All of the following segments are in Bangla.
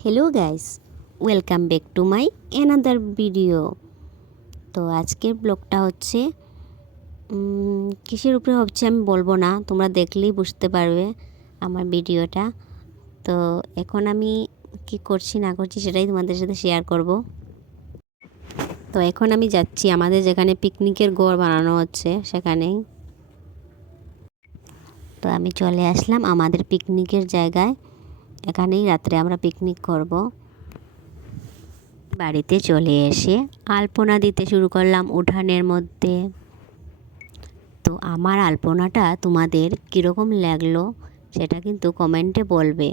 Hello guys welcome back to my another video তো আজকের ব্লগটা হচ্ছে কিসের উপরে হচ্ছে আমি বলব না, তোমরা দেখলেই বুঝতে পারবে আমার ভিডিওটা। তো এখন আমি কি করছি না করছি সেটাই তোমাদের সাথে শেয়ার করব। তো এখন আমি যাচ্ছি। আমাদের যেখানে পিকনিকের ঘর বানানো হচ্ছে, সেখানেই। তো আমি চলে আসলাম আমাদের পিকনিকের জায়গায়। এখানেই রাত্রে আমরা পিকনিক করব। বাড়িতে চলে এসে আলপনা দিতে শুরু করলাম উঠানের মধ্যে। তো আমার আলপনাটা তোমাদের কীরকম লাগল, সেটা কিন্তু কমেন্টে বলবে।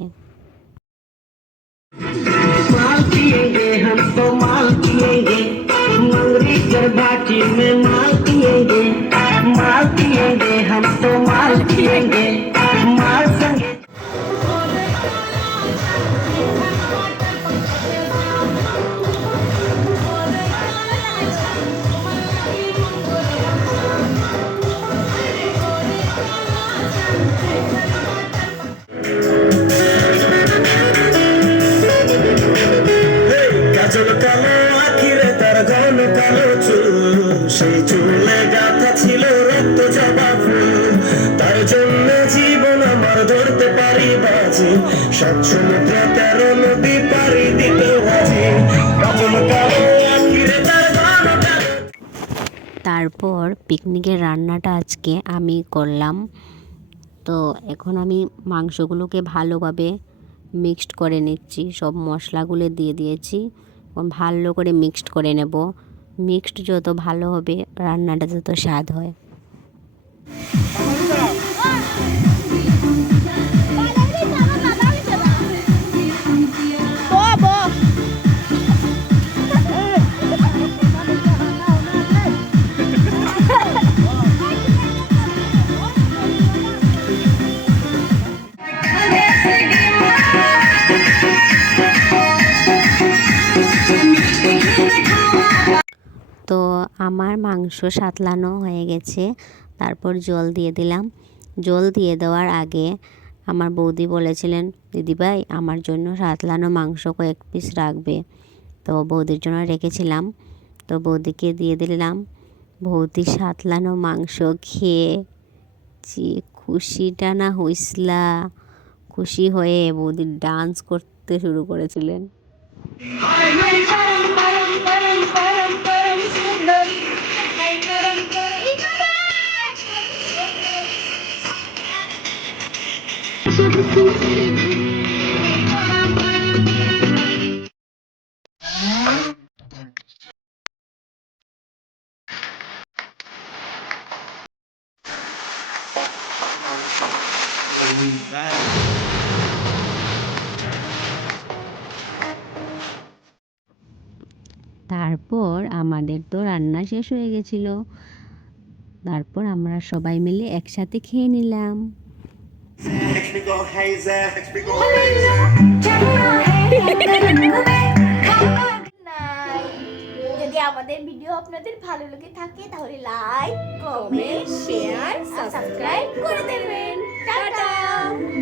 মাল পিয়েঙ্গে வாழ்க்கையே তেরো নদী দিতে কালো তারপর পিকনিকের রান্নাটা আজকে আমি করলাম। তো এখন আমি মাংসগুলোকে ভালোভাবে মিক্সড করে নিচ্ছি। সব মশলাগুলো দিয়ে দিয়েছি। এখন ভালো করে মিক্সড করে নেব। মিক্সড যত ভালো হবে রান্নাটা তত স্বাদ হয়। আমার মাংস সাতলানো হয়ে গেছে। তারপর জল দিয়ে দিলাম। জল দিয়ে দেওয়ার আগে আমার বৌদি বলেছিলেন দিদিভাই আমার জন্য সাতলানো মাংস কয়েক পিস রাখবে। তো বৌদির জন্য রেখেছিলাম। তো বৌদিকে দিয়ে দিলাম। বৌদি সাতলানো মাংস খেয়ে যে খুশিটা না হইসলা। খুশি হয়ে বৌদি ডান্স করতে শুরু করেছিলেন। তারপর আমাদের তো রান্না শেষ হয়ে গেছিল। তারপর আমরা সবাই মিলে একসাথে খেয়ে নিলাম। যদি আমাদের ভিডিও আপনাদের ভালো লেগে থাকে, তাহলে লাইক কমেন্ট শেয়ার সাবস্ক্রাইব করে দেবেন। টাটা!